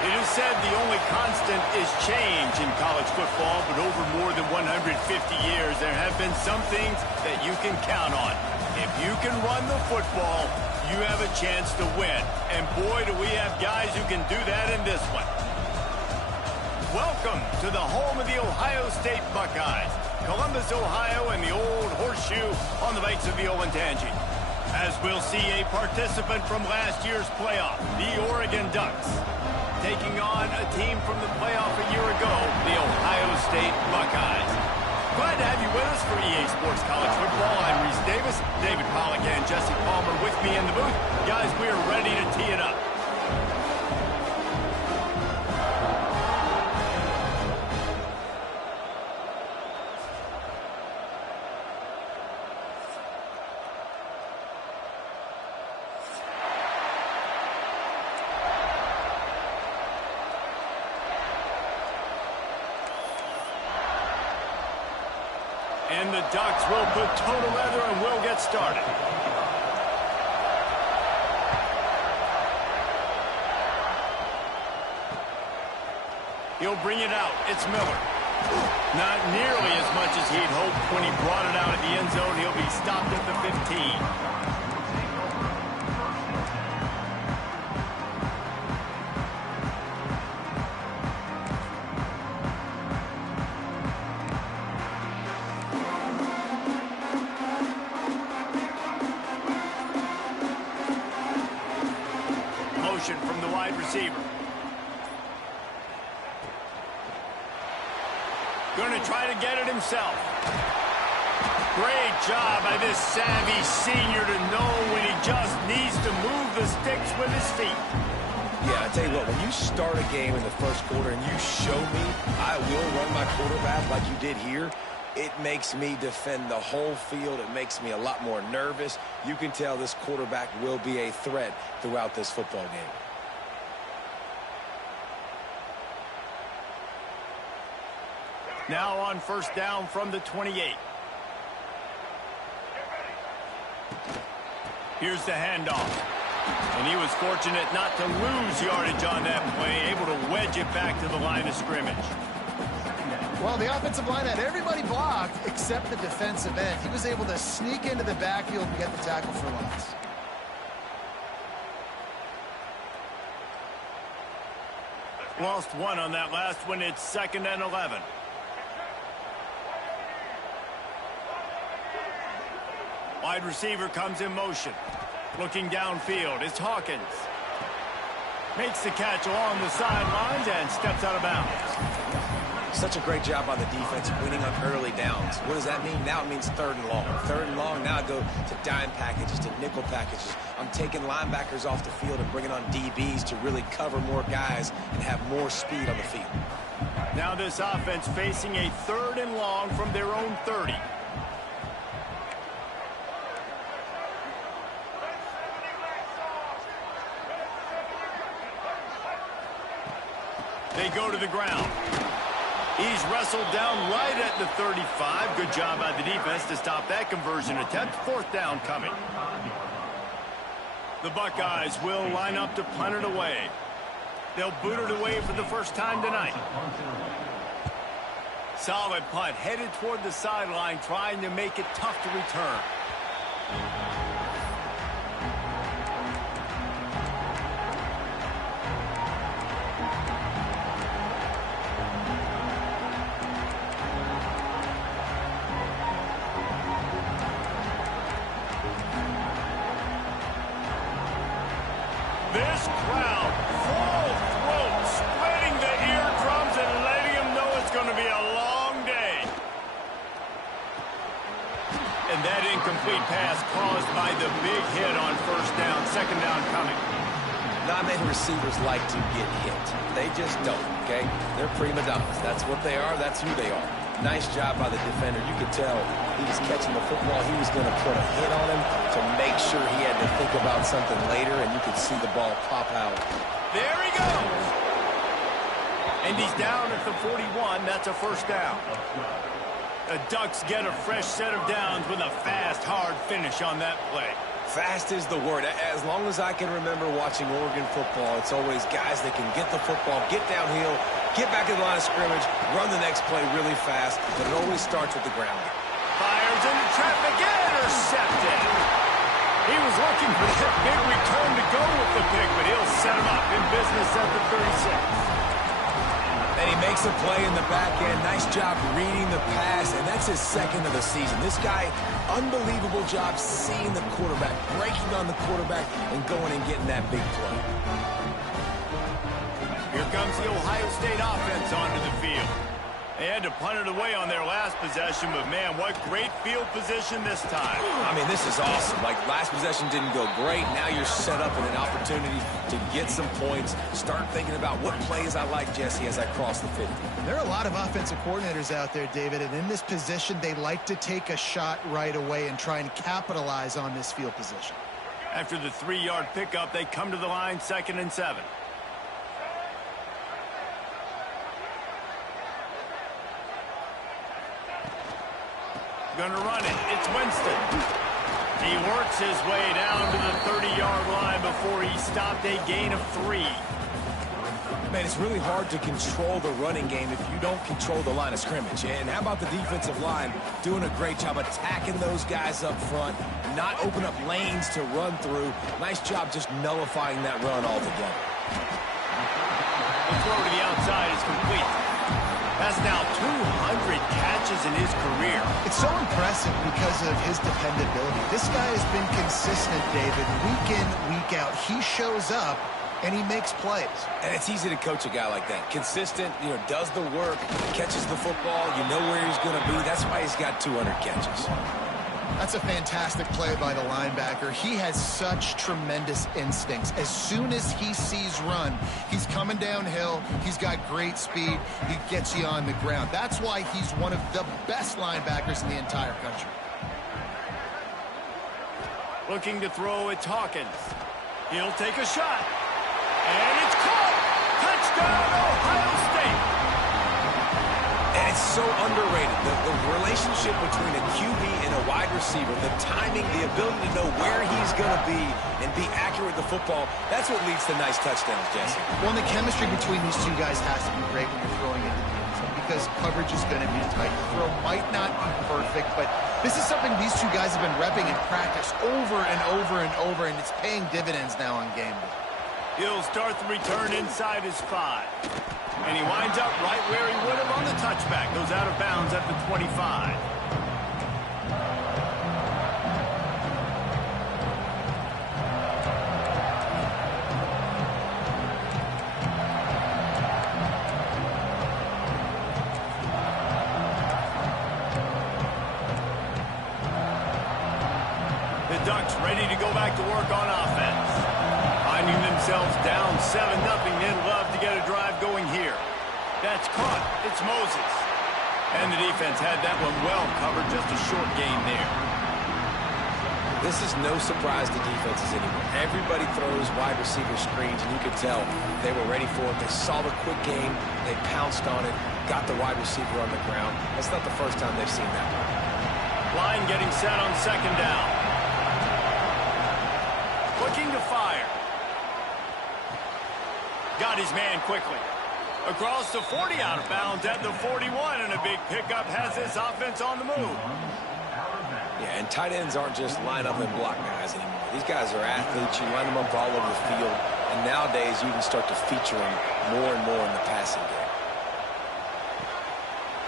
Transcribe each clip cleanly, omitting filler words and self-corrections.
It is said the only constant is change in college football, but over more than 150 years, there have been some things that you can count on. If you can run the football, you have a chance to win. And boy, do we have guys who can do that in this one. Welcome to the home of the Ohio State Buckeyes, Columbus, Ohio, and the old horseshoe on the banks of the Olentangy. As we'll see a participant from last year's playoff, the Oregon Ducks, taking on a team from the playoff a year ago, the Ohio State Buckeyes. Glad to have you with us for EA Sports College Football. I'm Reese Davis, David Pollack, and Jesse Palmer with me in the booth. Guys, we are ready to tee it up. And the Ducks will put toe together and will get started. He'll bring it out. It's Miller. Not nearly as much as he'd hoped when he brought it out of the end zone. He'll be stopped at the 15. From the wide receiver. Going to try to get it himself. Great job by this savvy senior to know when he just needs to move the sticks with his feet. Yeah, I tell you what, when you start a game in the first quarter and you show me I will run my quarterback like you did here, it makes me defend the whole field. It makes me a lot more nervous. You can tell this quarterback will be a threat throughout this football game. Now on first down from the 28. Here's the handoff. And he was fortunate not to lose yardage on that play, able to wedge it back to the line of scrimmage. Well, the offensive line had everybody blocked except the defensive end. He was able to sneak into the backfield and get the tackle for loss. Lost one on that last one. It's 2nd and 11. Wide receiver comes in motion. Looking downfield, it's Hawkins. Makes the catch along the sidelines and steps out of bounds. Such a great job by the defense winning on early downs. What does that mean? Now it means 3rd and long. 3rd and long, now I go to dime packages, to nickel packages. I'm taking linebackers off the field and bringing on DBs to really cover more guys and have more speed on the field. Now this offense facing a 3rd and long from their own 30. They go to the ground. He's wrestled down right at the 35. Good job by the defense to stop that conversion attempt. 4th down coming. The Buckeyes will line up to punt it away. They'll boot it away for the first time tonight. Solid punt, headed toward the sideline, trying to make it tough to return. This crowd, full throat, spreading the eardrums and letting them know it's going to be a long day. And that incomplete pass caused by the big hit on first down, 2nd down coming. Not many receivers like to get hit. They just don't, okay? They're prima donnas. That's what they are. That's who they are. Nice job by the defender. You could tell he was catching the football. He was going to put a hit on him to make sure he had to think about something later, and you could see the ball pop out. There he goes. And he's down at the 41. That's a first down. The Ducks get a fresh set of downs with a fast, hard finish on that play. Fast is the word. As long as I can remember watching Oregon football, it's always guys that can get the football, get downhill, get back in the line of scrimmage, run the next play really fast, but it always starts with the ground. Fires into traffic, intercepted. He was looking for that big return to go with the pick, but he'll set him up in business at the 36. And he makes a play in the back end. Nice job reading the pass, and that's his second of the season. This guy, unbelievable job seeing the quarterback, breaking on the quarterback, and going and getting that big play. Here comes the Ohio State offense onto the field. They had to punt it away on their last possession, but man, what great field position this time. I mean, this is awesome. Like, last possession didn't go great. Now you're set up in an opportunity to get some points. Start thinking about what plays I like, Jesse, as I cross the 50. There are a lot of offensive coordinators out there, David, and in this position, they like to take a shot right away and try and capitalize on this field position. After the 3-yard pickup, they come to the line, 2nd and 7. Gonna run it. It's Winston. He works his way down to the 30-yard line before he stopped a gain of 3. Man, it's really hard to control the running game if you don't control the line of scrimmage. And how about the defensive line doing a great job attacking those guys up front, not open up lanes to run through. Nice job just nullifying that run altogether. The throw to the outside is complete. That's now 200 catches in his career. It's so impressive because of his dependability. This guy has been consistent, David, week in, week out. He shows up, and he makes plays. And it's easy to coach a guy like that. Consistent, does the work, catches the football, you know where he's going to be. That's why he's got 200 catches. That's a fantastic play by the linebacker. He has such tremendous instincts. As soon as he sees run, he's coming downhill. He's got great speed. He gets you on the ground. That's why he's one of the best linebackers in the entire country. Looking to throw, it's Hawkins. He'll take a shot. And it's caught! Touchdown, Ohio State! And it's so underrated. The relationship between a QB and a wide receiver, the timing, the ability to know where he's going to be and be accurate with the football, that's what leads to nice touchdowns, Jesse. Well, and the chemistry between these two guys has to be great when you're throwing into the end zone because coverage is going to be tight. The throw might not be perfect, but this is something these two guys have been repping in practice over and over and over, and it's paying dividends now on game day. He'll start the return inside his 5. And he winds up right where he would have on the touchback. Goes out of bounds at the 25. The Ducks ready to go back to work on offense. Finding themselves down 7-0, they'd love to get a drive going here. That's caught. It's Moses. And the defense had that one well covered, just a short game there. This is no surprise to defenses anymore. Everybody throws wide receiver screens, and you could tell they were ready for it. They saw the quick game. They pounced on it, got the wide receiver on the ground. That's not the first time they've seen that one. Line getting set on 2nd down. Looking to fire. Got his man quickly. Across the 40, out of bounds at the 41, and a big pickup has this offense on the move. Yeah, and tight ends aren't just line up and block guys anymore. These guys are athletes. You line them up all over the field, and nowadays you can start to feature them more and more in the passing game.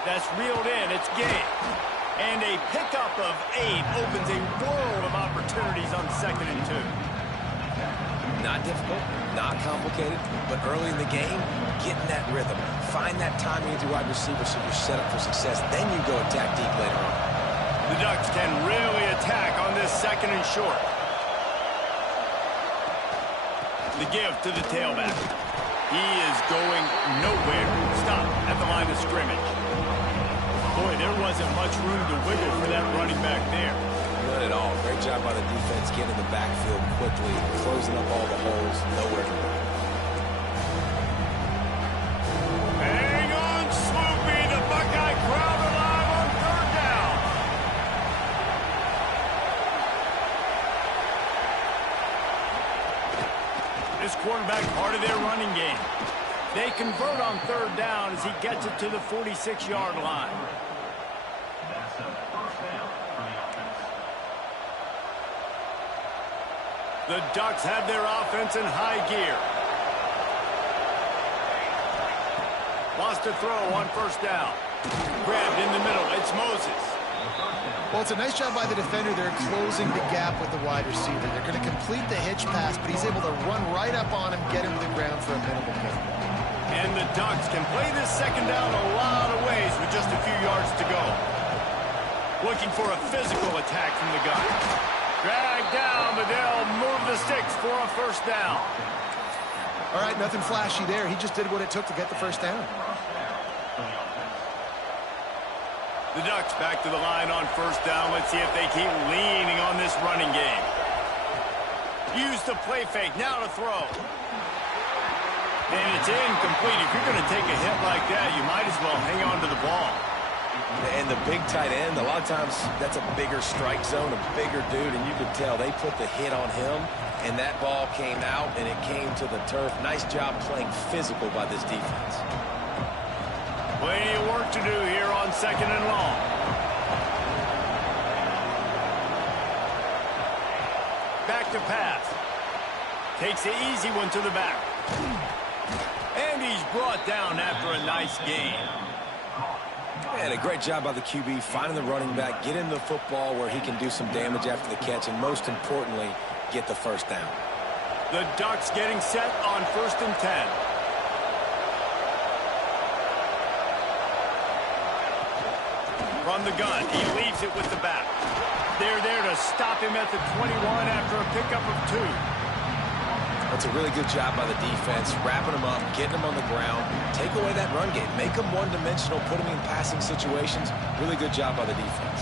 That's reeled in. It's Gay. And a pickup of 8 opens a world of opportunities on 2nd and 2. Not difficult, not complicated, but early in the game, getting that rhythm. Find that timing with your wide receiver so you're set up for success. Then you go attack deep later on. The Ducks can really attack on this 2nd and short. The give to the tailback. He is going nowhere. Stop at the line of scrimmage. Boy, there wasn't much room to wiggle for that running back there. None at all. Great job by the defense getting in the backfield quickly, closing up all the holes, nowhere to run. Hang on, Swoopy. The Buckeye crowd alive on 3rd down. This quarterback part of their running game. They convert on third down as he gets it to the 46-yard line. The Ducks have their offense in high gear. Wants to throw on first down. Grabbed in the middle. It's Moses. Well, it's a nice job by the defender. They're closing the gap with the wide receiver. They're going to complete the hitch pass, but he's able to run right up on him, get him to the ground for a minimal gain. And the Ducks can play this second down a lot of ways with just a few yards to go. Looking for a physical attack from the gun. Dragged down, but they'll move the sticks for a first down. All right, nothing flashy there. He just did what it took to get the first down. The Ducks back to the line on first down. Let's see if they keep leaning on this running game. Use the play fake. Now to throw. And it's incomplete. If you're going to take a hit like that, you might as well hang on to the ball. And the big tight end, a lot of times that's a bigger strike zone, a bigger dude, and you could tell they put the hit on him, and that ball came out, and it came to the turf. Nice job playing physical by this defense. Plenty of work to do here on second and long. Back to pass. Takes the easy one to the back. And he's brought down after a nice gain. And a great job by the QB finding the running back, get him the football where he can do some damage after the catch, and most importantly, get the first down. The Ducks getting set on 1st and 10. From the gun, he leaves it with the back. They're there to stop him at the 21 after a pickup of 2. That's a really good job by the defense, wrapping them up, getting them on the ground, take away that run game, make them one-dimensional, put them in passing situations. Really good job by the defense.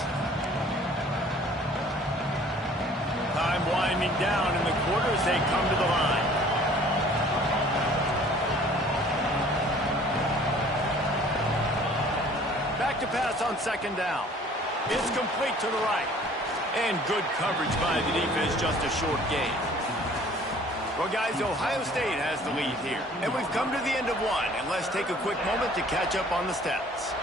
Time winding down in the quarter as they come to the line. Back to pass on second down. It's complete to the right. And good coverage by the defense, just a short gain. Well, guys, Ohio State has the lead here. And we've come to the end of one. And let's take a quick moment to catch up on the stats.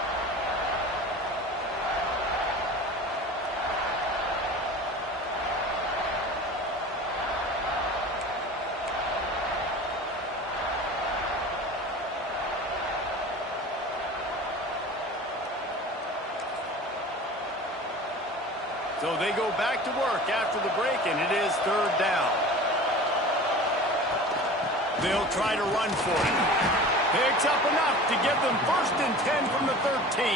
So they go back to work after the break, and it is third down. They'll try to run for it. Picks up enough to get them 1st and 10 from the 13.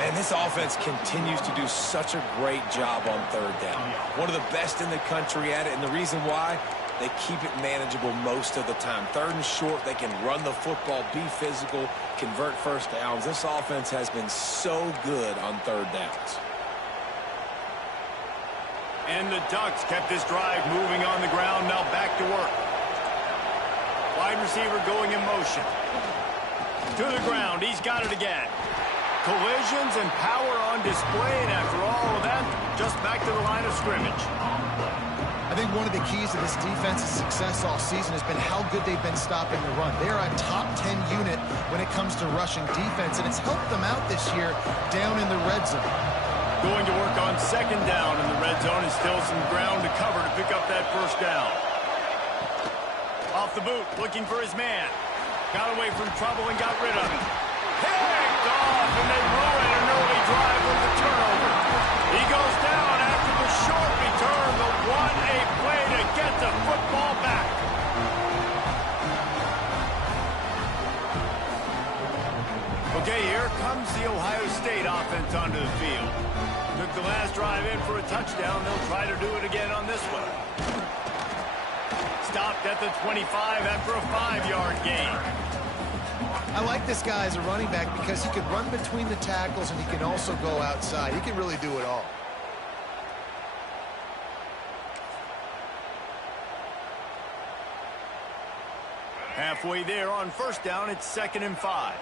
Man, this offense continues to do such a great job on third down. One of the best in the country at it, and the reason why, they keep it manageable most of the time. 3rd and short, they can run the football, be physical, convert first downs. This offense has been so good on third downs. And the Ducks kept this drive moving on the ground, now back to work. Wide receiver going in motion. To the ground, he's got it again. Collisions and power on display, and after all of that, just back to the line of scrimmage. I think one of the keys to this defense's success all season has been how good they've been stopping the run. They are a top 10 unit when it comes to rushing defense, and it's helped them out this year down in the red zone. Going to work on second down in the red zone, and still some ground to cover to pick up that first down. Off the boot, looking for his man. Got away from trouble and got rid of it. Picked off, and they ruin an early drive with the turnover. He goes down after the short return, the 1-8 play to get the football back. Okay, here comes the Ohio State offense onto the field. Took the last drive in for a touchdown. They'll try to do it again on this one. Stopped at the 25 after a 5-yard gain. I like this guy as a running back because he can run between the tackles and he can also go outside. He can really do it all. Halfway there on first down, it's 2nd and 5.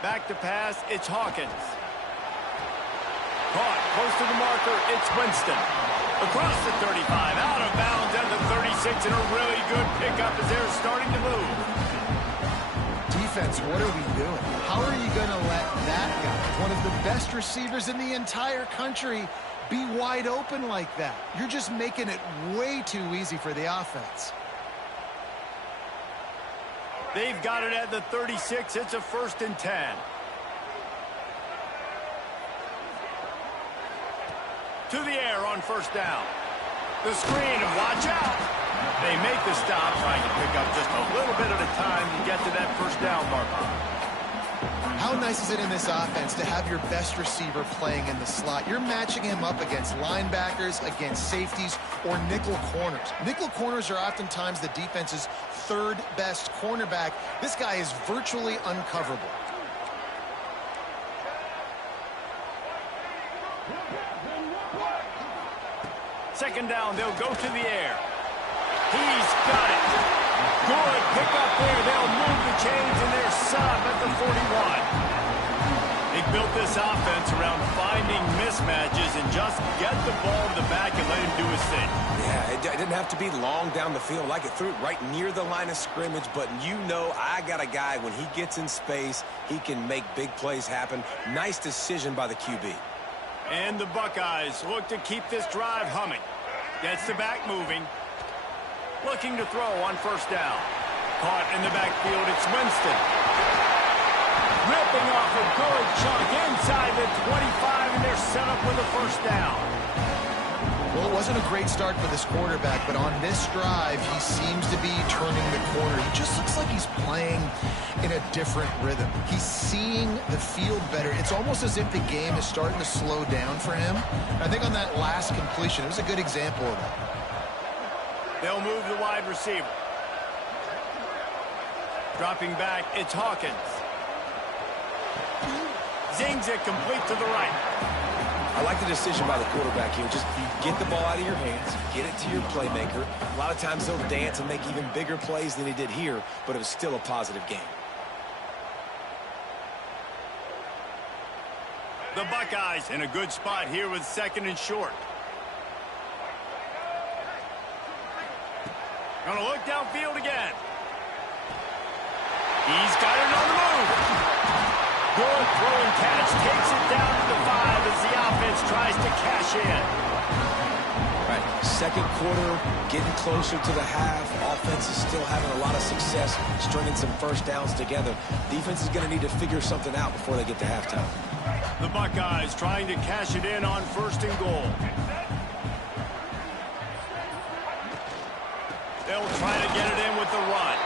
Back to pass, it's Hawkins. Caught close to the marker, it's Winston. Across the 35, out of bounds at the 36, and a really good pickup as they're starting to move. Defense, what are we doing? How are you going to let that guy, one of the best receivers in the entire country, be wide open like that? You're just making it way too easy for the offense. They've got it at the 36. It's a 1st and 10. To the air on 1st down. The screen, and watch out. They make the stop, trying to pick up just a little bit at a time to get to that 1st down marker. How nice is it in this offense to have your best receiver playing in the slot? You're matching him up against linebackers, against safeties, or nickel corners. Nickel corners are oftentimes the defense's 3rd best cornerback. This guy is virtually uncoverable. Second down, they'll go to the air. He's got it. Good pick up there. They'll move the chains, and they're set up at the 41. They built this offense around finding mismatches and just get the ball to the back and let him do his thing. Yeah, it didn't have to be long down the field. Like it threw it right near the line of scrimmage, but you know I got a guy, when he gets in space, he can make big plays happen. Nice decision by the QB. And the Buckeyes look to keep this drive humming. Gets the back moving. Looking to throw on 1st down. Caught in the backfield, it's Winston. Ripping off a good chunk inside the 25, and they're set up with a 1st down. Well, it wasn't a great start for this quarterback, but on this drive, he seems to be turning the corner. He just looks like he's playing in a different rhythm. He's seeing the field better. It's almost as if the game is starting to slow down for him. I think on that last completion, it was a good example of that. They'll move the wide receiver. Dropping back, it's Hawkins. Zings it complete to the right. I like the decision by the quarterback here. Just get the ball out of your hands, get it to your playmaker. A lot of times he'll dance and make even bigger plays than he did here, but it was still a positive game. The Buckeyes in a good spot here with 2nd and short. Gonna look downfield again. He's got it on the move. Good throw and catch. Takes it down to the 5 as the offense tries to cash in. Right, 2nd quarter, getting closer to the half. Offense is still having a lot of success stringing some 1st downs together. Defense is going to need to figure something out before they get to halftime. The Buckeyes trying to cash it in on 1st and goal. They'll try to get it in with the run.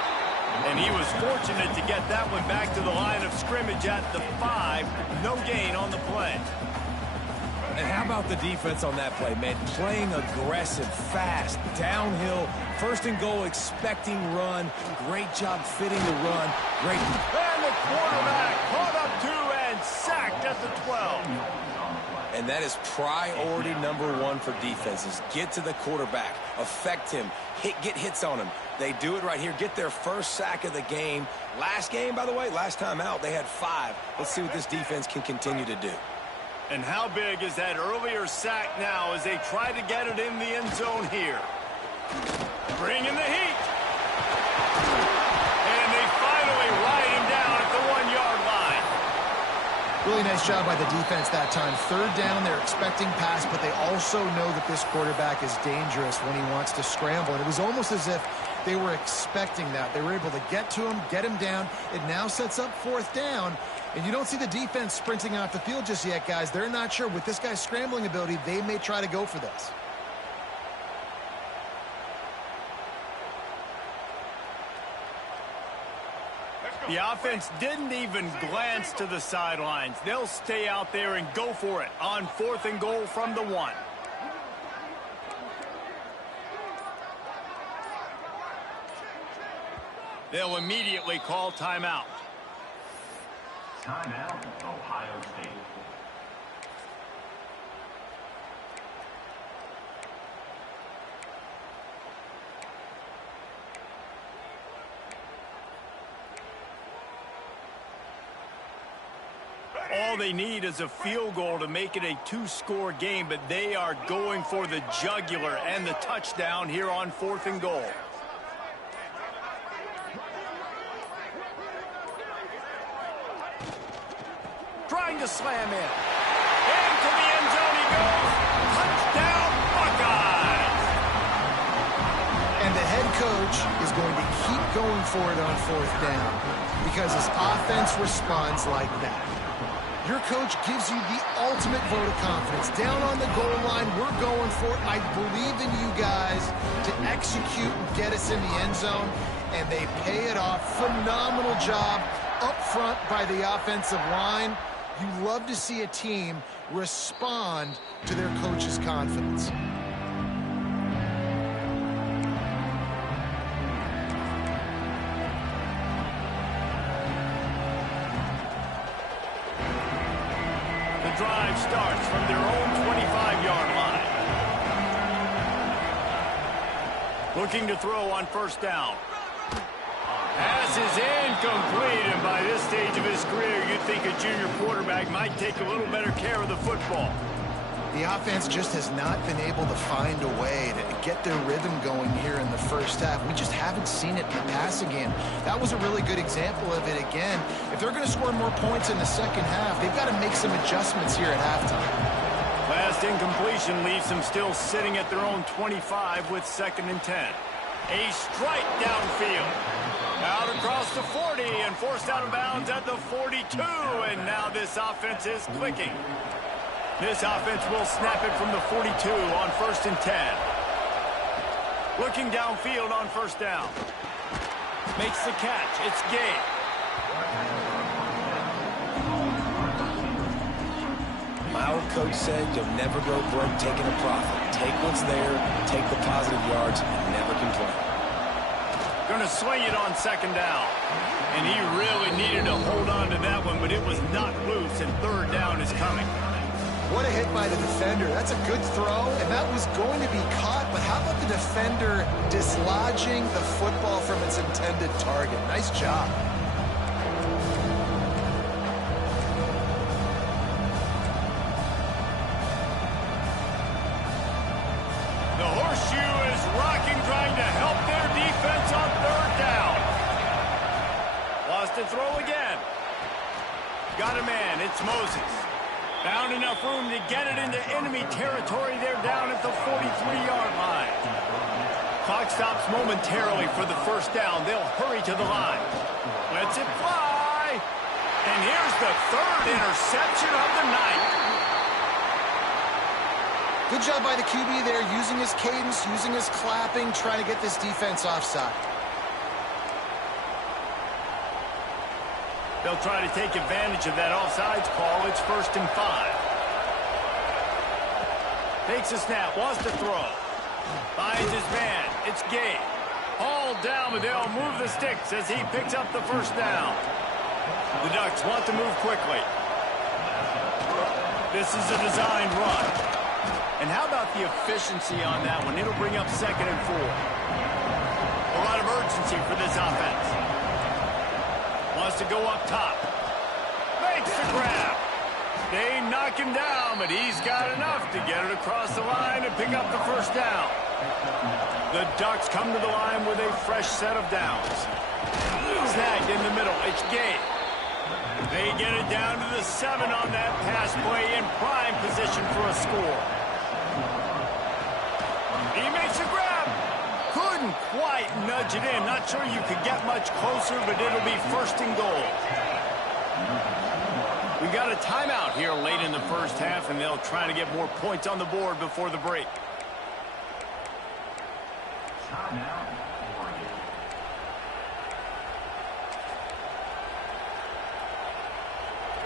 And he was fortunate to get that one back to the line of scrimmage at the 5. No gain on the play. And how about the defense on that play, man? Playing aggressive, fast, downhill, 1st and goal, expecting run. Great job fitting the run. Great. And the quarterback caught up 2 and sacked at the 12. And that is priority number 1 for defenses. Get to the quarterback, affect him, get hits on him. They do it right here. Get their 1st sack of the game. Last game, by the way, last time out, they had 5. Let's see what this defense can continue to do. And how big is that earlier sack now as they try to get it in the end zone here? Bringing the heat. And they finally ride him down at the 1-yard line. Really nice job by the defense that time. 3rd down, they're expecting pass, but they also know that this quarterback is dangerous when he wants to scramble. And it was almost as if they were expecting that. They were able to get to him, get him down. It now sets up 4th down. And you don't see the defense sprinting off the field just yet, guys. They're not sure. With this guy's scrambling ability, they may try to go for this. The offense didn't even glance to the sidelines. They'll stay out there and go for it on 4th and goal from the 1. They'll immediately call timeout. Timeout, Ohio State. All they need is a field goal to make it a two-score game, but they are going for the jugular and the touchdown here on 4th and goal. Trying to slam in. Into the end zone he goes. Touchdown, Buckeyes! And the head coach is going to keep going for it on 4th down because his offense responds like that. Your coach gives you the ultimate vote of confidence. Down on the goal line, we're going for it. I believe in you guys to execute and get us in the end zone, and they pay it off. Phenomenal job up front by the offensive line. You love to see a team respond to their coach's confidence. The drive starts from their own 25-yard line. Looking to throw on 1st down. Pass is incomplete, and by this stage of his career, you'd think a junior quarterback might take a little better care of the football. The offense just has not been able to find a way to get their rhythm going here in the first half. We just haven't seen it in the passing game. That was a really good example of it again. If they're going to score more points in the second half, they've got to make some adjustments here at halftime. Last incompletion leaves them still sitting at their own 25 with 2nd and 10. A strike downfield. Out across the 40 and forced out of bounds at the 42. And now this offense is clicking. This offense will snap it from the 42 on 1st and 10. Looking downfield on 1st down. Makes the catch. It's Gay. My old coach said you'll never go broke taking a profit. Take what's there, take the positive yards, and never complain. Going to swing it on 2nd down. And he really needed to hold on to that one, but it was not loose, and 3rd down is coming. What a hit by the defender. That's a good throw, and that was going to be caught, but how about the defender dislodging the football from its intended target? Nice job. The horseshoe is rocking, trying to help their defense on 3rd down. Lost to throw again. Got a man. It's Moses. Found enough room to get it into enemy territory. They're down at the 43-yard line. Clock stops momentarily for the 1st down. They'll hurry to the line. Lets it fly. And here's the 3rd interception of the night. Good job by the QB there, using his cadence, using his clapping, trying to get this defense offside. They'll try to take advantage of that offsides call. It's 1st and 5. Takes a snap, wants to throw. Finds his man. It's Gay. Hauled down, but they'll move the sticks as he picks up the 1st down. The Ducks want to move quickly. This is a designed run. And how about the efficiency on that one? It'll bring up 2nd and 4. A lot of urgency for this offense. Wants to go up top. Makes the grab. They knock him down, but he's got enough to get it across the line and pick up the 1st down. The Ducks come to the line with a fresh set of downs. Snagged in the middle. It's Gay. They get it down to the 7 on that pass play in prime position for a score. He makes a grab. Couldn't quite nudge it in. Not sure you could get much closer, but it'll be 1st and goal. We got a timeout here late in the first half, and they'll try to get more points on the board before the break.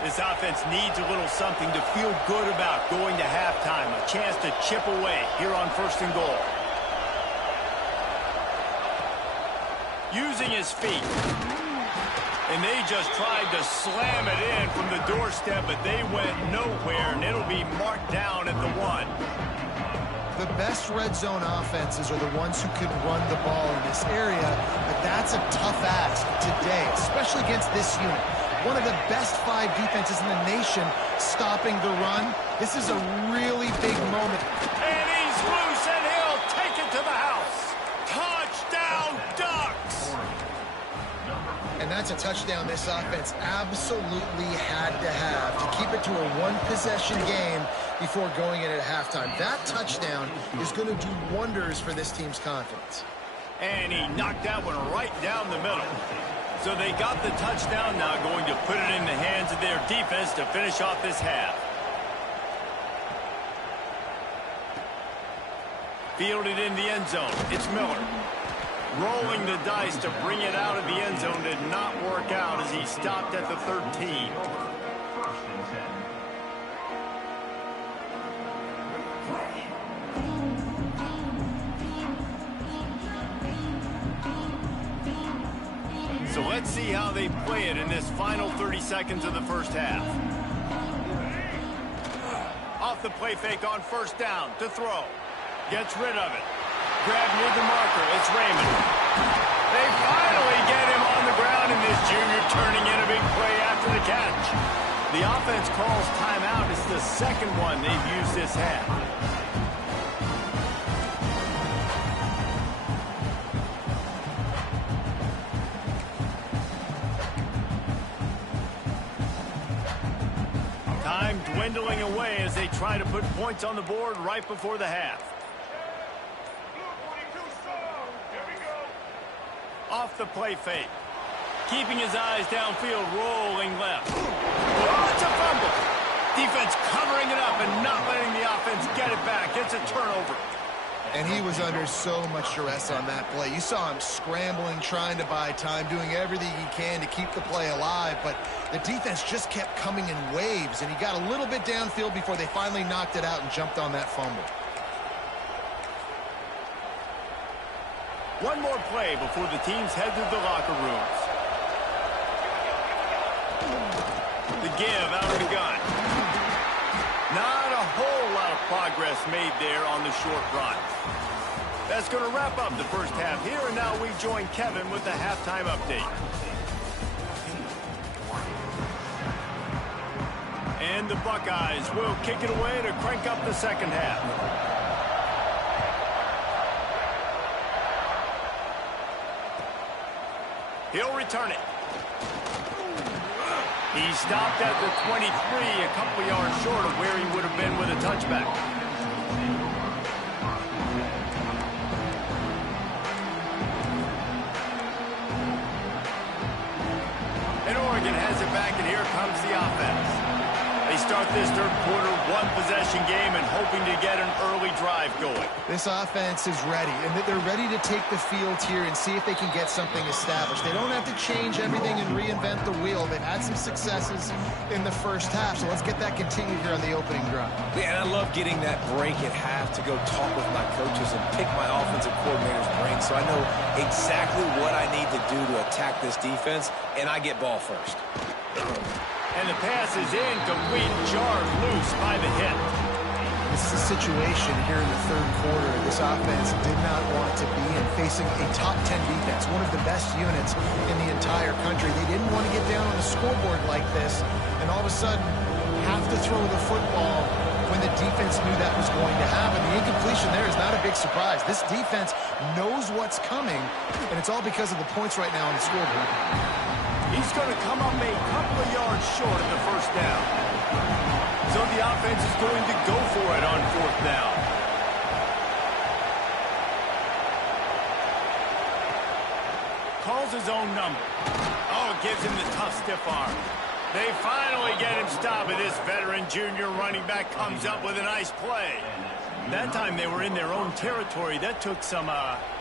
This offense needs a little something to feel good about going to halftime. A chance to chip away here on 1st and goal. Using his feet. And they just tried to slam it in from the doorstep, but they went nowhere, and it'll be marked down at the 1. The best red zone offenses are the ones who can run the ball in this area, but that's a tough ask today, especially against this unit. one of the best 5 defenses in the nation stopping the run. This is a really big moment. And he's loose, and he'll take it to the house. Touchdown, Ducks! And that's a touchdown this offense absolutely had to have to keep it to a one-possession game before going in at halftime. That touchdown is going to do wonders for this team's confidence. And he knocked that one right down the middle. So they got the touchdown, now going to put it in the hands of their defense to finish off this half. Fielded in the end zone. It's Miller. Rolling the dice to bring it out of the end zone did not work out as he stopped at the 13. So let's see how they play it in this final 30 seconds of the first half. Off the play fake on first down to throw. Gets rid of it. Grabbed near the marker. It's Raymond. They finally get him on the ground, and this junior turning in a big play after the catch. The offense calls timeout. It's the second one they've used this half. Time dwindling away as they try to put points on the board right before the half. Off the play fake. Keeping his eyes downfield, rolling left. Oh, it's a fumble. Defense covering it up and not letting the offense get it back. It's a turnover. And he was under so much duress on that play. You saw him scrambling, trying to buy time, doing everything he can to keep the play alive, but the defense just kept coming in waves, and he got a little bit downfield before they finally knocked it out and jumped on that fumble. One more play before the teams head to the locker rooms. The give out of the gun. Not a whole lot of progress made there on the short run. That's going to wrap up the first half here, and now we join Kevin with the halftime update. And the Buckeyes will kick it away to crank up the second half. He'll return it. He stopped at the 23, a couple yards short of where he would have been with a touchback. And Oregon has it back, and here comes the offense. They start this third quarter one-possession game and hoping to get an early drive going. This offense is ready, and they're ready to take the field here and see if they can get something established. They don't have to change everything and reinvent the wheel. They've had some successes in the first half, so let's get that continued here on the opening drive. Yeah, and I love getting that break at half to go talk with my coaches and pick my offensive coordinator's brain so I know exactly what I need to do to attack this defense, and I get ball first. And the pass is incomplete, jarred loose by the hit. This is a situation here in the third quarter this offense did not want to be in, facing a top 10 defense, one of the best units in the entire country. They didn't want to get down on the scoreboard like this and all of a sudden have to throw the football when the defense knew that was going to happen. The incompletion there is not a big surprise. This defense knows what's coming, and it's all because of the points right now on the scoreboard. He's going to come up a couple of yards short of the first down. So the offense is going to go for it on fourth down. Calls his own number. Oh, gives him the tough stiff arm. They finally get him stopped, and this veteran junior running back comes up with a nice play. That time they were in their own territory. That took some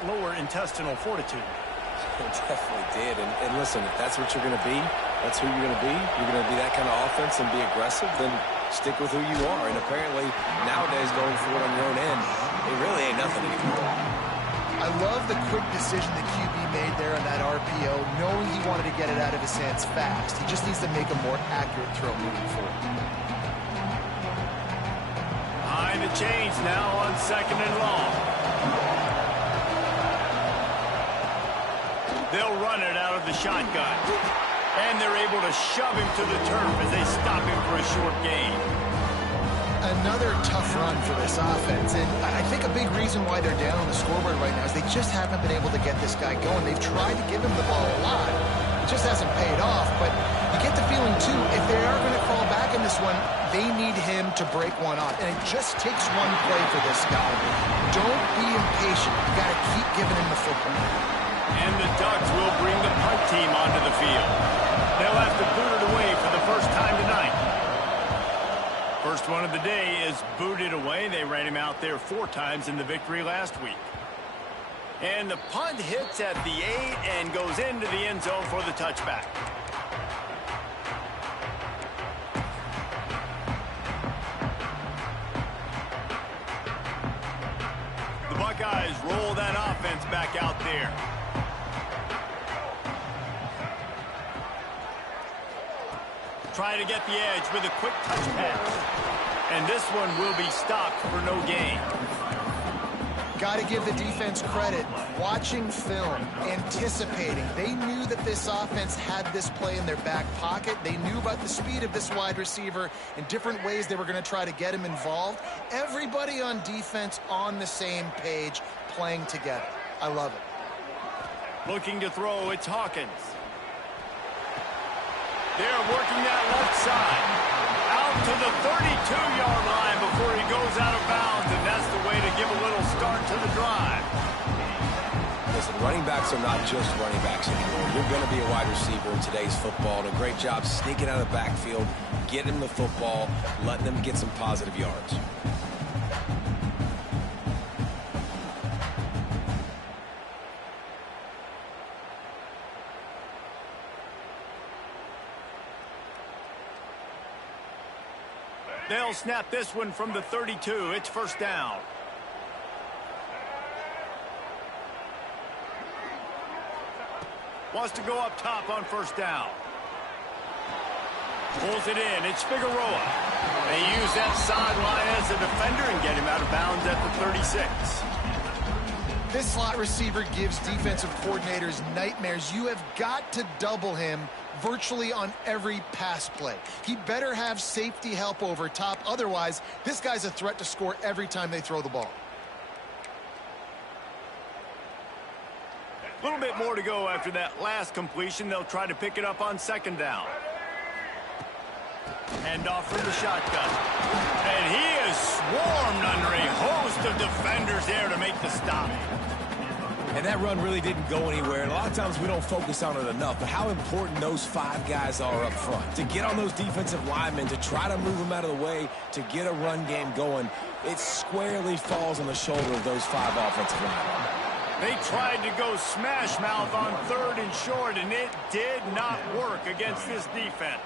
lower intestinal fortitude. It definitely did. And listen, if that's what you're going to be, that's who you're going to be. You're going to be that kind of offense and be aggressive, then stick with who you are. And apparently, nowadays, going for it on your own end, it really ain't nothing anymore. I love the quick decision the QB made there on that RPO, knowing he wanted to get it out of his hands fast. He just needs to make a more accurate throw moving forward. Behind the chains now on second and long. They'll run it out of the shotgun. And they're able to shove him to the turf as they stop him for a short gain. Another tough run for this offense, and I think a big reason why they're down on the scoreboard right now is they just haven't been able to get this guy going. They've tried to give him the ball a lot. It just hasn't paid off, but you get the feeling, too, if they are going to crawl back in this one, they need him to break one off, and it just takes one play for this guy. Don't be impatient. You got to keep giving him the football. And the Ducks will bring the punt team onto the field. They'll have to boot it away for the first time tonight. First one of the day is booted away. They ran him out there 4 times in the victory last week. And the punt hits at the 8 and goes into the end zone for the touchback. The Buckeyes roll that offense back out there. Try to get the edge with a quick touch pass. And this one will be stopped for no gain. Got to give the defense credit. Watching film, anticipating. They knew that this offense had this play in their back pocket. They knew about the speed of this wide receiver and different ways they were going to try to get him involved. Everybody on defense on the same page, playing together. I love it. Looking to throw, it's Hawkins. They're working that left side. Out to the 32-yard line before he goes out of bounds, and that's the way to give a little start to the drive. Listen, running backs are not just running backs anymore. You're going to be a wide receiver in today's football, and a great job sneaking out of the backfield, getting the football, letting them get some positive yards. They'll snap this one from the 32. It's first down. Wants to go up top on first down. Pulls it in. It's Figueroa. They use that sideline as a defender and get him out of bounds at the 36. This slot receiver gives defensive coordinators nightmares. You have got to double him virtually on every pass play. He better have safety help over top. Otherwise, this guy's a threat to score every time they throw the ball. A little bit more to go after that last completion. They'll try to pick it up on second down. Hand off from the shotgun. And he is swarmed under a host of defenders there to make the stop. And that run really didn't go anywhere. And a lot of times we don't focus on it enough. But how important those 5 guys are up front. To get on those defensive linemen, to try to move them out of the way, to get a run game going, it squarely falls on the shoulder of those 5 offensive linemen. They tried to go smash mouth on 3rd and short, and it did not work against this defense.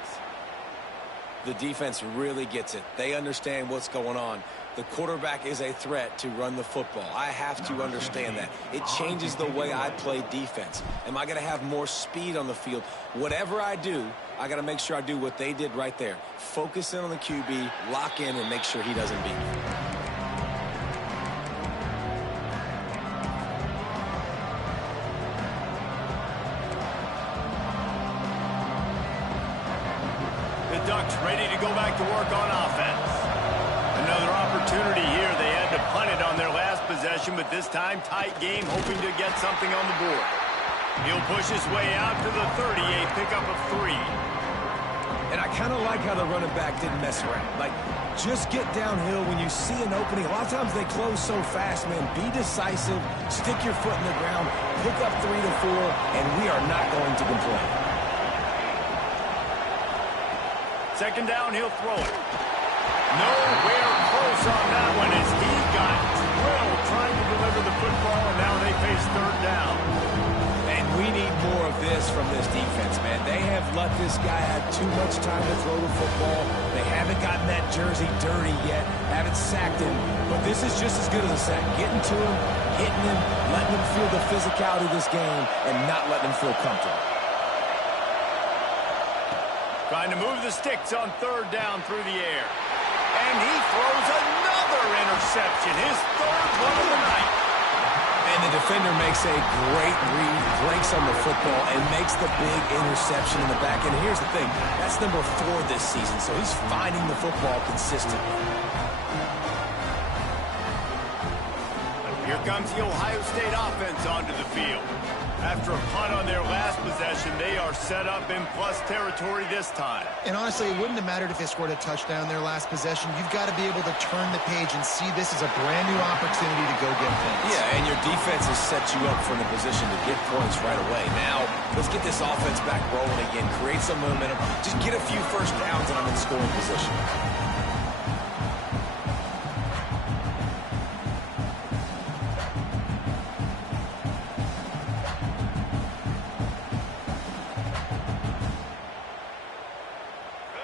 The defense really gets it. They understand what's going on. The quarterback is a threat to run the football. I have to understand that. It changes the way I play defense. Am I going to have more speed on the field? Whatever I do, I got to make sure I do what they did right there. Focus in on the QB, lock in, and make sure he doesn't beat me. The Ducks ready to go back to work on offense. Another opportunity here. They had to punt it on their last possession, but this time tight game, hoping to get something on the board. He'll push his way out to the 30, a pickup of 3. And I kind of like how the running back didn't mess around. Like, just get downhill when you see an opening. A lot of times they close so fast, man. Be decisive, stick your foot in the ground, pick up 3 to 4, and we are not going to complain. Second down, he'll throw it. Nowhere close on that one as he got drilled trying to deliver the football, and now they face 3rd down. And we need more of this from this defense, man. They have let this guy have too much time to throw the football. They haven't gotten that jersey dirty yet, haven't sacked him. But this is just as good as a sack. Getting to him, hitting him, letting him feel the physicality of this game, and not letting him feel comfortable. Trying to move the sticks on 3rd down through the air. And he throws another interception, his 3rd one of the night. And the defender makes a great read, breaks on the football, and makes the big interception in the back end. Here's the thing, that's number 4 this season, so he's finding the football consistently. Here comes the Ohio State offense onto the field. After a punt on their last possession, they are set up in plus territory this time. And honestly, it wouldn't have mattered if they scored a touchdown their last possession. You've got to be able to turn the page and see this as a brand new opportunity to go get points. Yeah, and your defense has set you up for the position to get points right away. Now, let's get this offense back rolling again, create some momentum, just get a few first downs, and I'm in scoring position.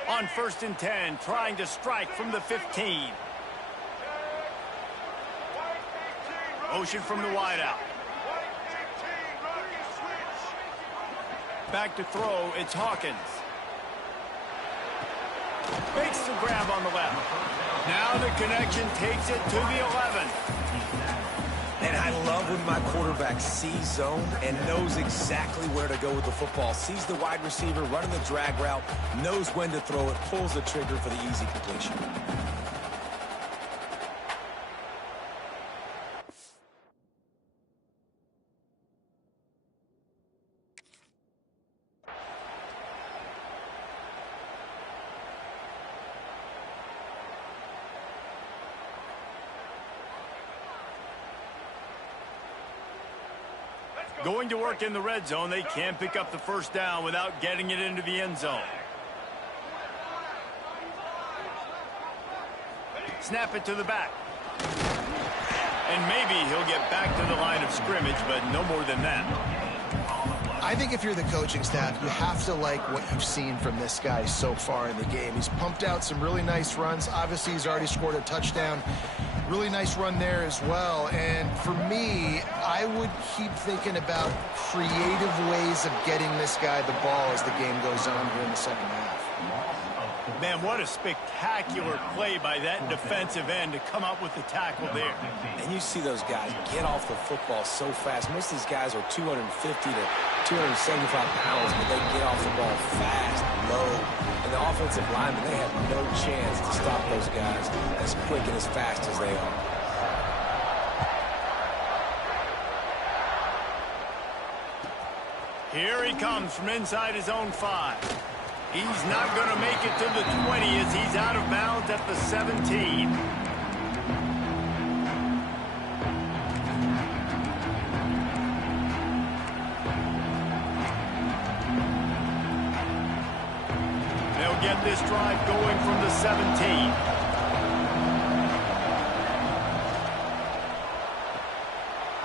On 1st and 10, trying to strike from the 15. Motion from the wideout. Back to throw, it's Hawkins. Makes the grab on the left. Now the connection takes it to the 11. And I love when my quarterback sees zone and knows exactly where to go with the football. Sees the wide receiver running the drag route, knows when to throw it, pulls the trigger for the easy completion. Going to work in the red zone. They can't pick up the first down without getting it into the end zone. Snap it to the back. And maybe he'll get back to the line of scrimmage, but no more than that. I think if you're the coaching staff, you have to like what you've seen from this guy so far in the game. He's pumped out some really nice runs. Obviously, he's already scored a touchdown. Really nice run there as well. And for me, I would keep thinking about creative ways of getting this guy the ball as the game goes on here in the second half. Man, what a spectacular play by that defensive end to come up with the tackle there. And you see those guys get off the football so fast. Most of these guys are 250 to 275 pounds, but they get off the ball fast, low. And the offensive linemen, they have no chance to stop those guys as quick and as fast as they are. Here he comes from inside his own 5. He's not going to make it to the 20 as he's out of bounds at the 17. They'll get this drive going from the 17.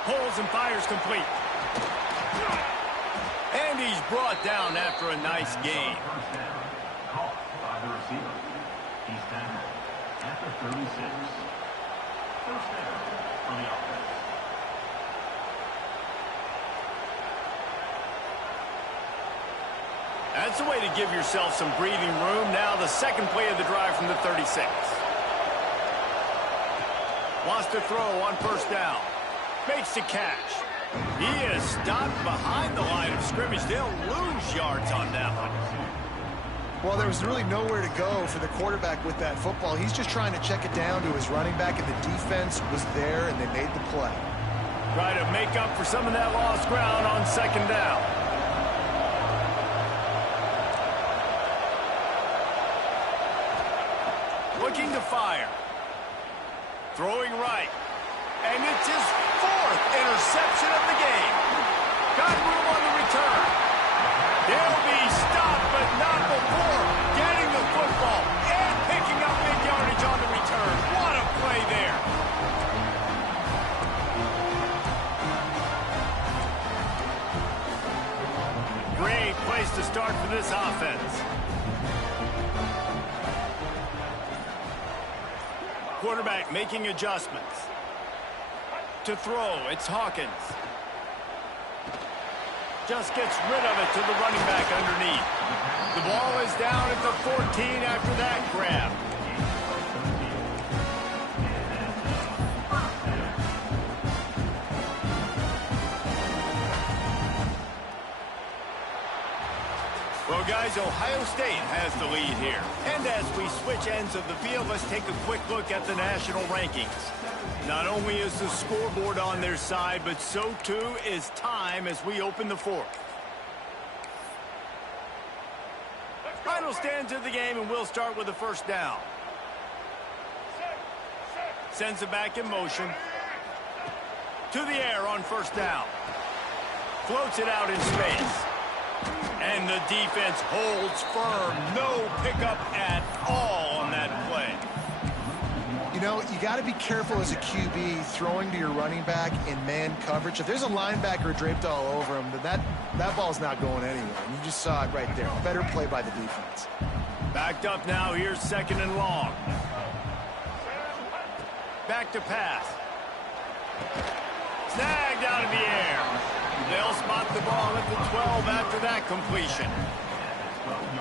Pulls and fires complete. And he's brought down after a nice gain. Caught by the receiver. He's tackled at the 36. First down for the offense. That's a way to give yourself some breathing room. Now the second play of the drive from the 36. Wants to throw on first down. Makes the catch. He is stopped behind the line of scrimmage. They'll lose yards on that one. Well, there was really nowhere to go for the quarterback with that football. He's just trying to check it down to his running back, and the defense was there, and they made the play. Try to make up for some of that lost ground on second down. Looking to fire. Throwing right. And it's his 4th interception of the game. Got room on the return. He'll be stopped, but not before getting the football and picking up big yardage on the return. What a play there. Great place to start for this offense. Quarterback making adjustments. To throw, it's Hawkins. Just gets rid of it to the running back underneath. The ball is down at the 14 after that grab. guys, Ohio State has the lead here. And as we switch ends of the field, let's take a quick look at the national rankings. Not only is the scoreboard on their side, but so too is time as we open the fourth. Final stands of the game, and we'll start with the first down. Sends it back in motion. To the air on first down. Floats it out in space. And the defense holds firm. No pickup at all on that play. You know, you got to be careful as a QB throwing to your running back in man coverage. If there's a linebacker draped all over him, then that ball's not going anywhere. And you just saw it right there. Better play by the defense. Backed up now. Here's second and long. Back to pass. Snagged out of the air. They'll spot the ball at the 12 after that completion.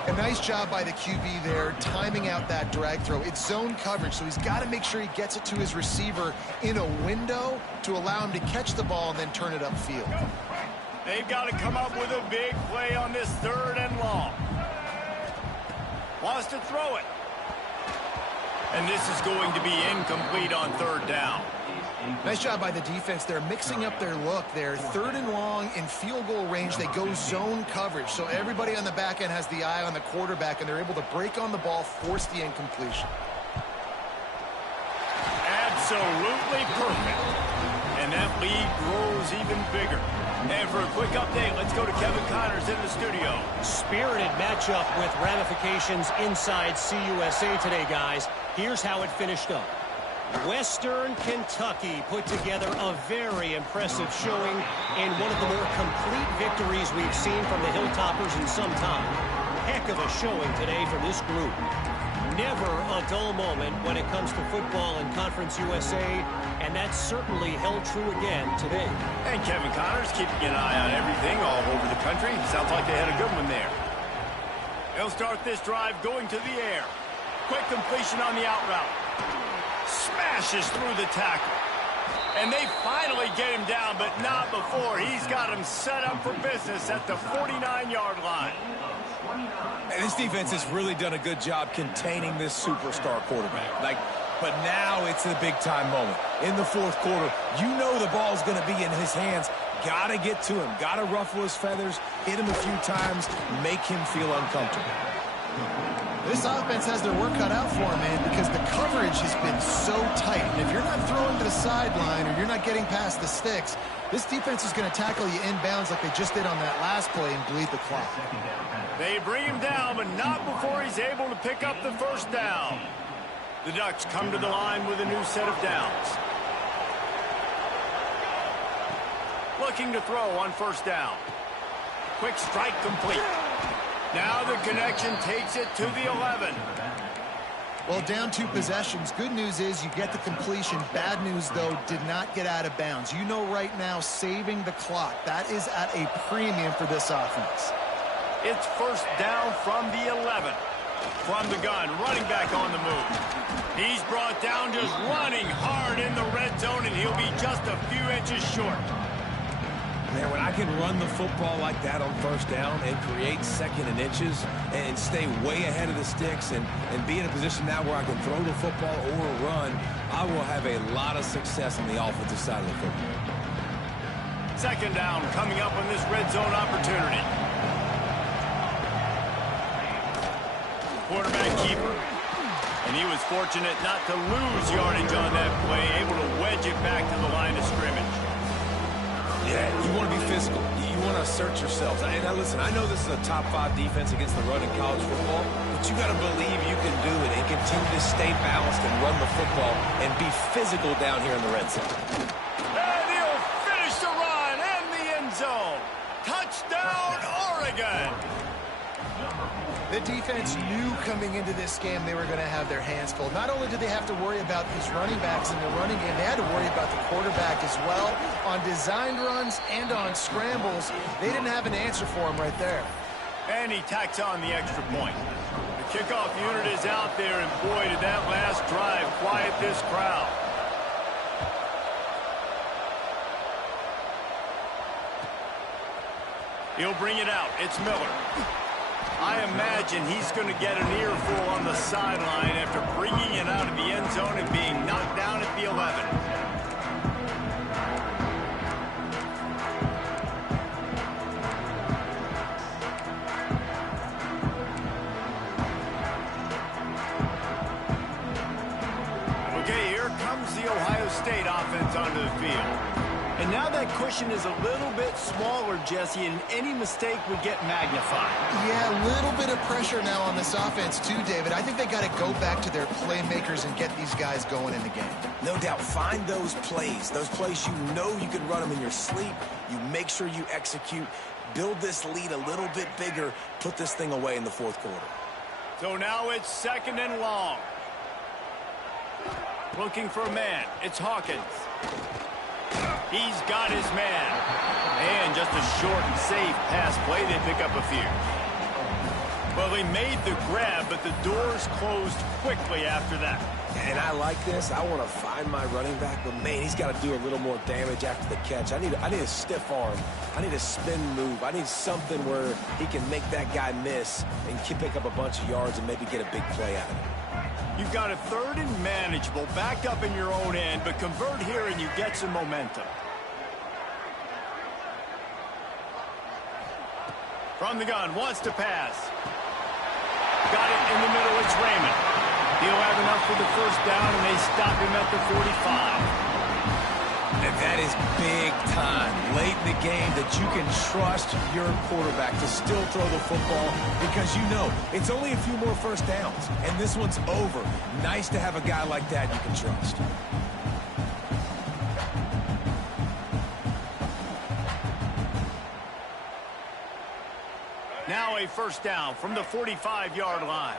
A nice job by the QB there, timing out that drag throw. It's zone coverage, so he's got to make sure he gets it to his receiver in a window to allow him to catch the ball and then turn it upfield. They've got to come up with a big play on this third and long. Wants to throw it. And this is going to be incomplete on third down. Nice job by the defense. They're mixing up their look there. Third and long in field goal range. They go zone coverage. So everybody on the back end has the eye on the quarterback, and they're able to break on the ball, force the incompletion. Absolutely perfect. And that lead grows even bigger. And for a quick update, let's go to Kevin Connors in the studio. Spirited matchup with ramifications inside CUSA today, guys. Here's how it finished up. Western Kentucky put together a very impressive showing in one of the more complete victories we've seen from the Hilltoppers in some time. Heck of a showing today from this group. Never a dull moment when it comes to football in Conference USA, and that's certainly held true again today. And Kevin Connors keeping an eye on everything all over the country. Sounds like they had a good one there. They'll start this drive going to the air. Quick completion on the out route. Smashes through the tackle. And they finally get him down, but not before. He's got him set up for business at the 49-yard line. And this defense has really done a good job containing this superstar quarterback. But now it's the big-time moment. In the fourth quarter, you know the ball's going to be in his hands. Got to get to him. Got to ruffle his feathers, hit him a few times, make him feel uncomfortable. This offense has their work cut out for them, man, because the coverage has been so tight. And if you're not throwing to the sideline or you're not getting past the sticks, this defense is going to tackle you inbounds like they just did on that last play and bleed the clock. They bring him down, but not before he's able to pick up the first down. The Ducks come to the line with a new set of downs. Looking to throw on first down. Quick strike complete. Now the connection takes it to the 11. Well, down 2 possessions. Good news is you get the completion. Bad news, though, did not get out of bounds. You know right now, saving the clock. That is at a premium for this offense. It's first down from the 11. From the gun, running back on the move. He's brought down just running hard in the red zone, and he'll be just a few inches short. Man, when I can run the football like that on first down and create second and inches and stay way ahead of the sticks and be in a position now where I can throw the football or run, I will have a lot of success on the offensive side of the football. Second down coming up on this red zone opportunity. Quarterback keeper. And he was fortunate not to lose yardage on that play, able to wedge it back to the line of scrimmage. Yeah, you want to be physical. You want to assert yourselves. And now listen, I know this is a top 5 defense against the run in college football, but you got to believe you can do it and continue to stay balanced and run the football and be physical down here in the red zone. And he'll finish the run in the end zone. Touchdown, Oregon. The defense knew coming into this game they were going to have their hands full. Not only did they have to worry about these running backs in the running game, they had to worry about the quarterback as well. On designed runs and on scrambles, they didn't have an answer for him right there. And he tacks on the extra point. The kickoff unit is out there, and boy, did that last drive quiet this crowd. He'll bring it out. It's Miller. I imagine he's going to get an earful on the sideline after bringing it out of the end zone and being knocked down at the 11. The Ohio State offense onto the field. And now that cushion is a little bit smaller, Jesse, and any mistake would get magnified. Yeah, a little bit of pressure now on this offense too, David. I think they got to go back to their playmakers and get these guys going in the game. No doubt. Find those plays you know you can run them in your sleep. You make sure you execute. Build this lead a little bit bigger. Put this thing away in the fourth quarter. So now it's 2nd and long. Looking for a man. It's Hawkins. He's got his man. And just a short and safe pass play. They pick up a few. Well, he made the grab, but the doors closed quickly after that. And I like this. I want to find my running back, but, man, he's got to do a little more damage after the catch. I need a stiff arm. I need a spin move. I need something where he can make that guy miss and pick up a bunch of yards and maybe get a big play out of it. You've got a 3rd and manageable, back up in your own end, but convert here and you get some momentum. From the gun, wants to pass. Got it in the middle, it's Raymond. He'll have enough for the 1st down, and they stop him at the 45. And that is big time late in the game that you can trust your quarterback to still throw the football because you know it's only a few more 1st downs, and this one's over. Nice to have a guy like that you can trust. Now a 1st down from the 45-yard line.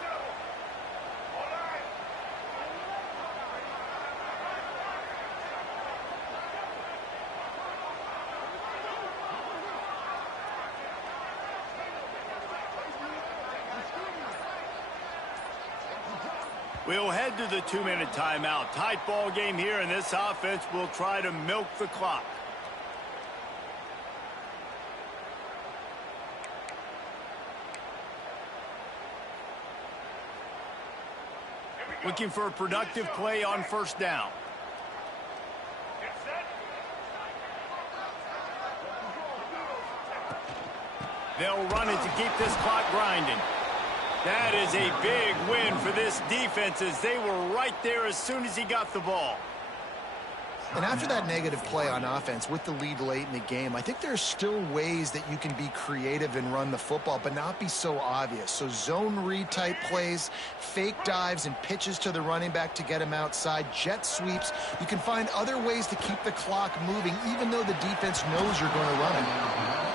We'll head to the 2-minute timeout. Tight ball game here, and this offense will try to milk the clock. Looking for a productive play on 1st down. They'll run it to keep this clock grinding. That is a big win for this defense as they were right there as soon as he got the ball. And after that negative play on offense with the lead late in the game, I think there's still ways that you can be creative and run the football, but not be so obvious. So zone read type plays, fake dives and pitches to the running back to get him outside, jet sweeps. You can find other ways to keep the clock moving, even though the defense knows you're going to run it.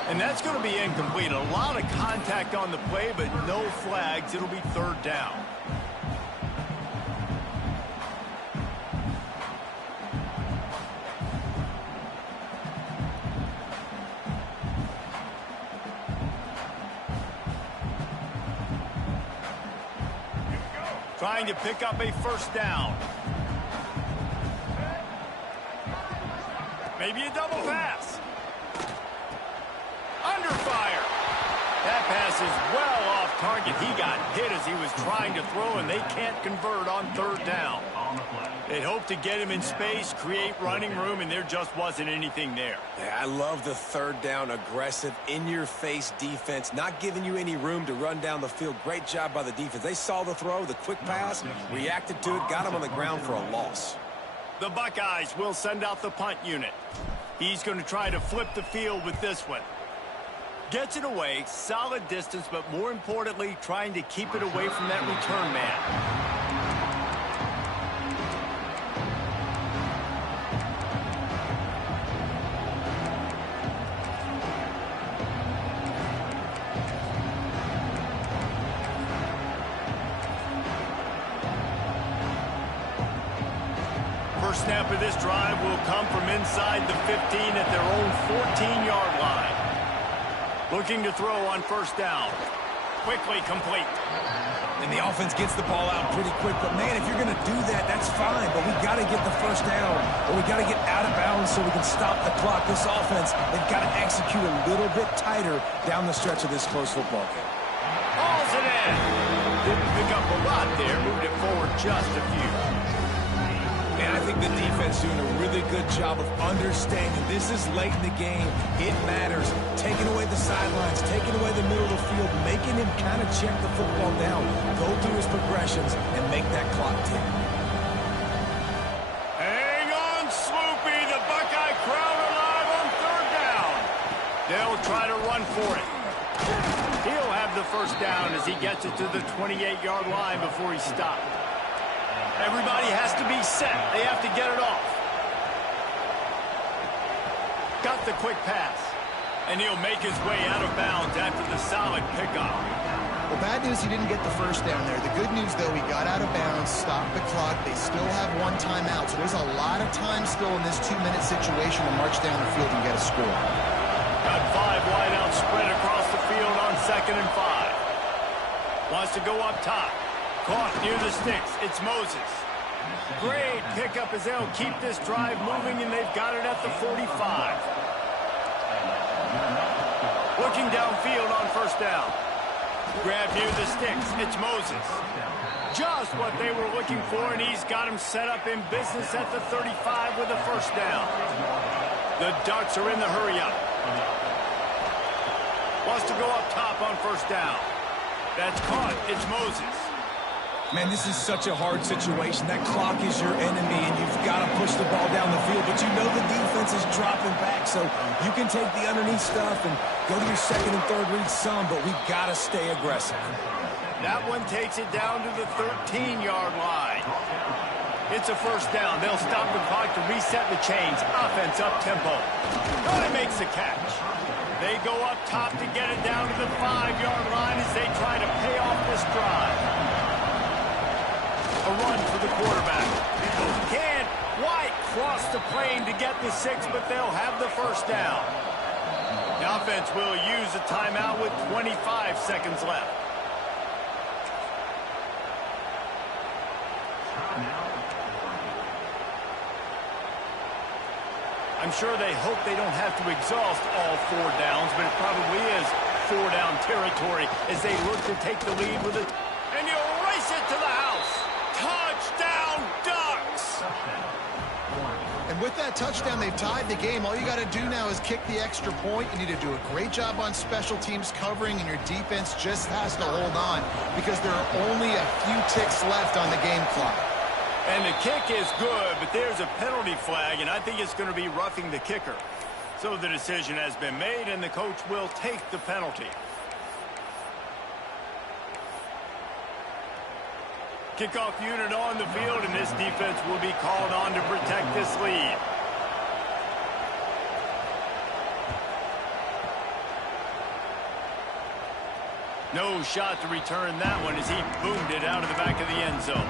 And that's going to be incomplete. A lot of contact on the play, but no flags. It'll be 3rd down. Trying to pick up a 1st down. Maybe a double pass. Under fire. That pass is well off target. He got hit as he was trying to throw, and they can't convert on 3rd down. They hoped to get him in space, create running room, and there just wasn't anything there. Yeah, I love the 3rd down, aggressive, in-your-face defense, not giving you any room to run down the field. Great job by the defense. They saw the throw, the quick pass, reacted to it, got him on the ground for a loss. The Buckeyes will send out the punt unit. He's going to try to flip the field with this one. Gets it away, solid distance, but more importantly, trying to keep it away from that return man. First snap of this drive will come from inside the 15 at their own 14-yard line. Looking to throw on 1st down. Quickly complete. And the offense gets the ball out pretty quick. But, man, if you're going to do that, that's fine. But we got to get the 1st down, or we got to get out of bounds so we can stop the clock. This offense, they've got to execute a little bit tighter down the stretch of this close football game. Oh, 10. Didn't pick up a lot there, moved it forward just a few. And I think the defense doing a really good job of understanding this is late in the game. It matters. Taking away the sidelines, taking away the middle of the field, making him kind of check the football down, go through his progressions, and make that clock tick. Hang on, Sloopy. The Buckeye crowd alive on 3rd down. They'll try to run for it. He'll have the first down as he gets it to the 28-yard line before he stopped. Everybody has to be set. They have to get it off. Got the quick pass. And he'll make his way out of bounds after the solid pickup. Well, bad news he didn't get the first down there. The good news, though, he got out of bounds, stopped the clock. They still have 1 timeout, so there's a lot of time still in this 2-minute situation to march down the field and get a score. Got 5 wideouts spread across the field on 2nd and 5. Wants to go up top. Caught near the sticks. It's Moses. Great pickup as they'll keep this drive moving, and they've got it at the 45. Looking downfield on 1st down. Grab near the sticks. It's Moses. Just what they were looking for, and he's got him set up in business at the 35 with a 1st down. The Ducks are in the hurry-up. Wants to go up top on 1st down. That's caught. It's Moses. Man, this is such a hard situation. That clock is your enemy, and you've got to push the ball down the field. But you know the defense is dropping back, so you can take the underneath stuff and go to your 2nd and 3rd read some, but we've got to stay aggressive. That one takes it down to the 13-yard line. It's a 1st down. They'll stop the clock to reset the chains. Offense up-tempo. He makes the catch. They go up top to get it down to the 5-yard line as they try to pay off this drive. A run for the quarterback. Can't quite cross the plane to get the 6, but they'll have the 1st down. The offense will use a timeout with 25 seconds left. I'm sure they hope they don't have to exhaust all 4 downs, but it probably is 4-down territory as they look to take the lead with it. And you'll race it to the house. Touchdown, Ducks! And with that touchdown, they've tied the game. All you got to do now is kick the extra point. You need to do a great job on special teams covering, and your defense just has to hold on because there are only a few ticks left on the game clock. And the kick is good, but there's a penalty flag, and I think it's going to be roughing the kicker. So the decision has been made, and the coach will take the penalty. Kickoff unit on the field, and this defense will be called on to protect this lead. No shot to return that one as he boomed it out of the back of the end zone.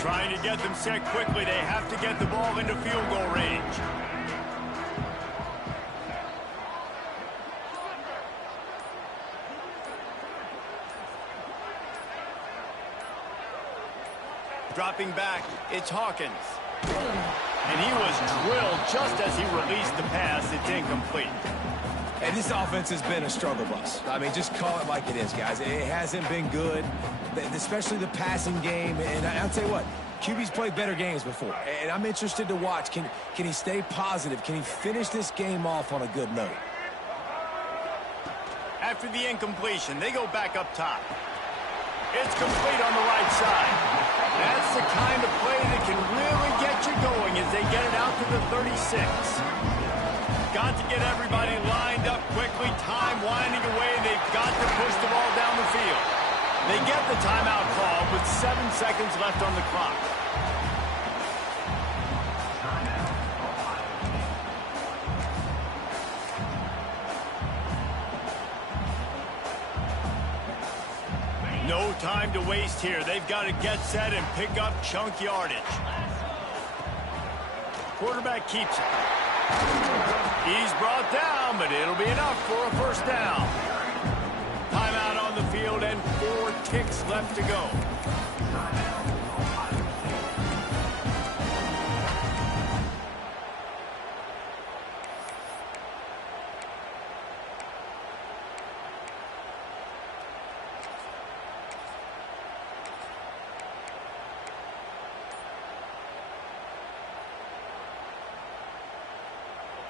Trying to get them set quickly. They have to get the ball into field goal range. Dropping back, it's Hawkins. And he was drilled just as he released the pass. It's incomplete. And this offense has been a struggle bus. I mean, just call it like it is, guys. It hasn't been good, especially the passing game. And I'll tell you what, QB's played better games before. And I'm interested to watch. Can he stay positive? Can he finish this game off on a good note? After the incompletion, they go back up top. It's complete on the right side. That's the kind of play that can really get you going as they get it out to the 36. Got to get everybody lined up quickly, time winding away. They've got to push the ball down the field. They get the timeout call with 7 seconds left on the clock. No time to waste here. They've got to get set and pick up chunk yardage. Quarterback keeps it. He's brought down, but it'll be enough for a 1st down. Timeout on the field, and left to go.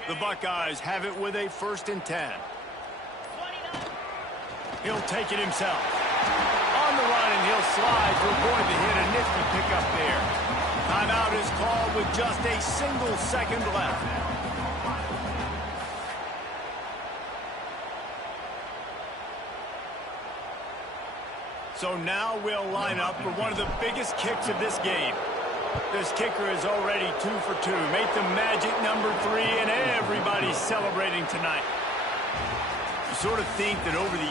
The Buckeyes have it with a 1st and 10. He'll take it himself. On the run, and he'll slide to avoid the hit. A nifty pickup there. Timeout is called with just a single second left. So now we'll line up for one of the biggest kicks of this game. This kicker is already 2 for 2. Make the magic number 3, and everybody's celebrating tonight. You sort of think that over the